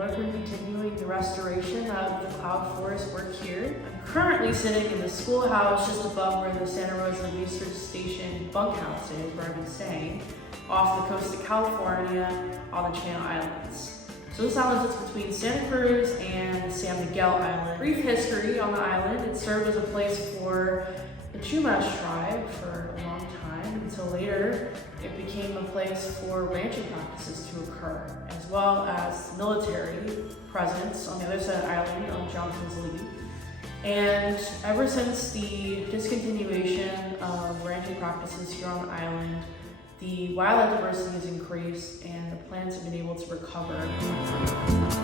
we're going to be continuing the restoration of the cloud forest work here. I'm currently sitting in the schoolhouse just above where the Santa Rosa Research Station bunkhouse is, where I've been staying, off the coast of California on the Channel Islands. So this island sits between Santa Cruz and San Miguel Island. Brief history on the island: it served as a place for the Chumash tribe for a long time, until later it became a place for ranching practices to occur, as well as military presence on the other side of the island on Johnson's Lee. And ever since the discontinuation of ranching practices here on the island, the wildlife diversity has increased and the plants have been able to recover.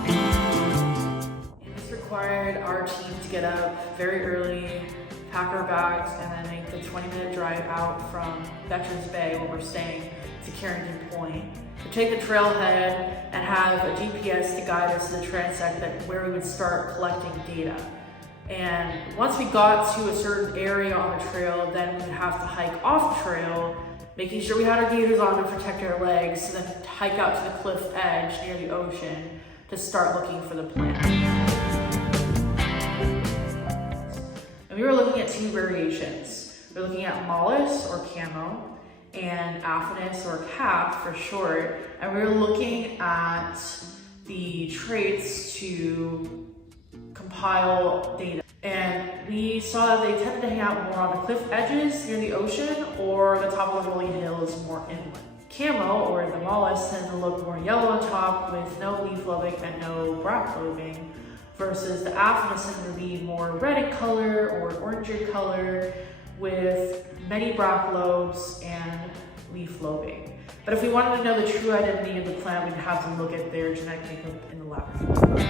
And this required our team to get up very early, pack our bags, and then make the 20-minute drive out from Veterans Bay, where we're staying, to Carrington Point, to take the trailhead and have a GPS to guide us to the transect where we would start collecting data. And once we got to a certain area on the trail, then we would have to hike off the trail, making sure we had our gaiters on to protect our legs, and then hike out to the cliff edge near the ocean to start looking for the plant. And we were looking at two variations. We were looking at mollis, or camo, and affinis, or cap for short, and we were looking at the traits to compile data. And we saw that they tended to hang out more on the cliff edges near the ocean, or the top of the rolling hills more inland. Camo, or the mollis, tend to look more yellow on top with no leaf lobing and no bract lobing, versus the affinis tend to be more red in color or orange color with many bract lobes and leaf lobing. But if we wanted to know the true identity of the plant, we'd have to look at their genetic makeup in the laboratory.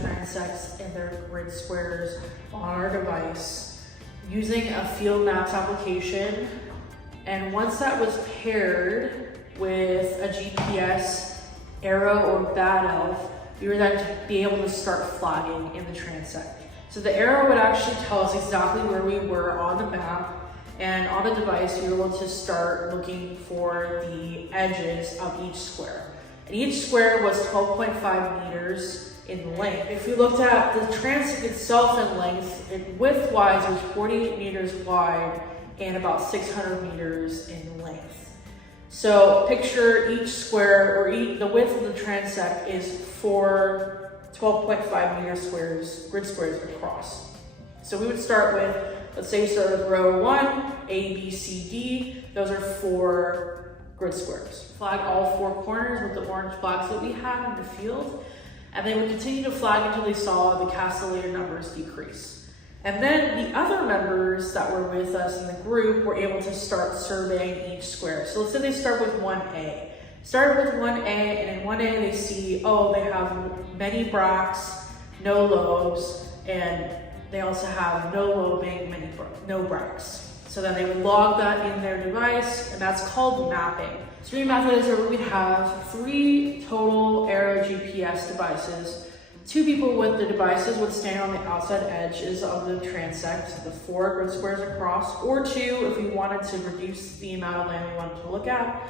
Transects and their grid squares on our device using a field maps application, and once that was paired with a GPS arrow or bad elf, we were then to be able to start flagging in the transect. So the arrow would actually tell us exactly where we were on the map, and on the device we were able to start looking for the edges of each square. And each square was 12.5 meters in length. If we looked at the transect itself in length, width-wise, it was 48 meters wide and about 600 meters in length. So picture each square, or the width of the transect is 4 12.5 meter squares, grid squares across. So we would start with, let's say, start with row 1, A, B, C, D. Those are 4 grid squares. Flag all 4 corners with the orange flags that we had in the field. And they would continue to flag until they saw the Castelleja numbers decrease. And then the other members that were with us in the group were able to start surveying each square. So let's say they start with 1A. Start with 1A, and in 1A they see, oh, they have many bracts, no lobes, and they also have no lobing, no bracts. So then they would log that in their device, and that's called mapping. Stream method is where we'd have 3 total Arrow GPS devices. 2 people with the devices would stand on the outside edges of the transect, the 4 grid squares across, or 2 if we wanted to reduce the amount of land we wanted to look at.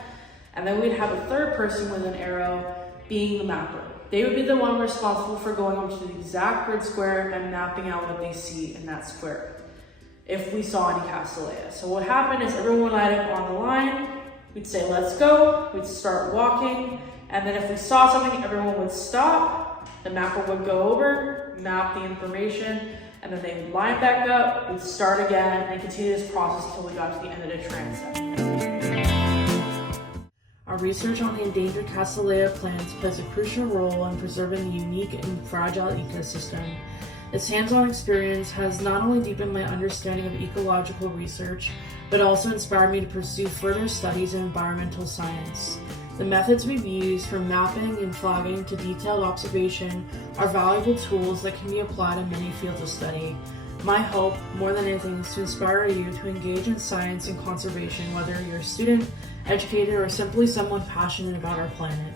And then we'd have a 3rd person with an arrow being the mapper. They would be the one responsible for going over to the exact grid square and mapping out what they see in that square, if we saw any Castelleja. So what happened is everyone would line up on the line, we'd say, let's go, we'd start walking, and then if we saw something, everyone would stop, the mapper would go over, map the information, and then they would line back up, we'd start again, and continue this process until we got to the end of the transect. Our research on the endangered Castelleja plants plays a crucial role in preserving the unique and fragile ecosystem. This hands-on experience has not only deepened my understanding of ecological research, but also inspired me to pursue further studies in environmental science. The methods we've used, from mapping and flagging to detailed observation, are valuable tools that can be applied in many fields of study. My hope, more than anything, is to inspire you to engage in science and conservation, whether you're a student, educator, or simply someone passionate about our planet.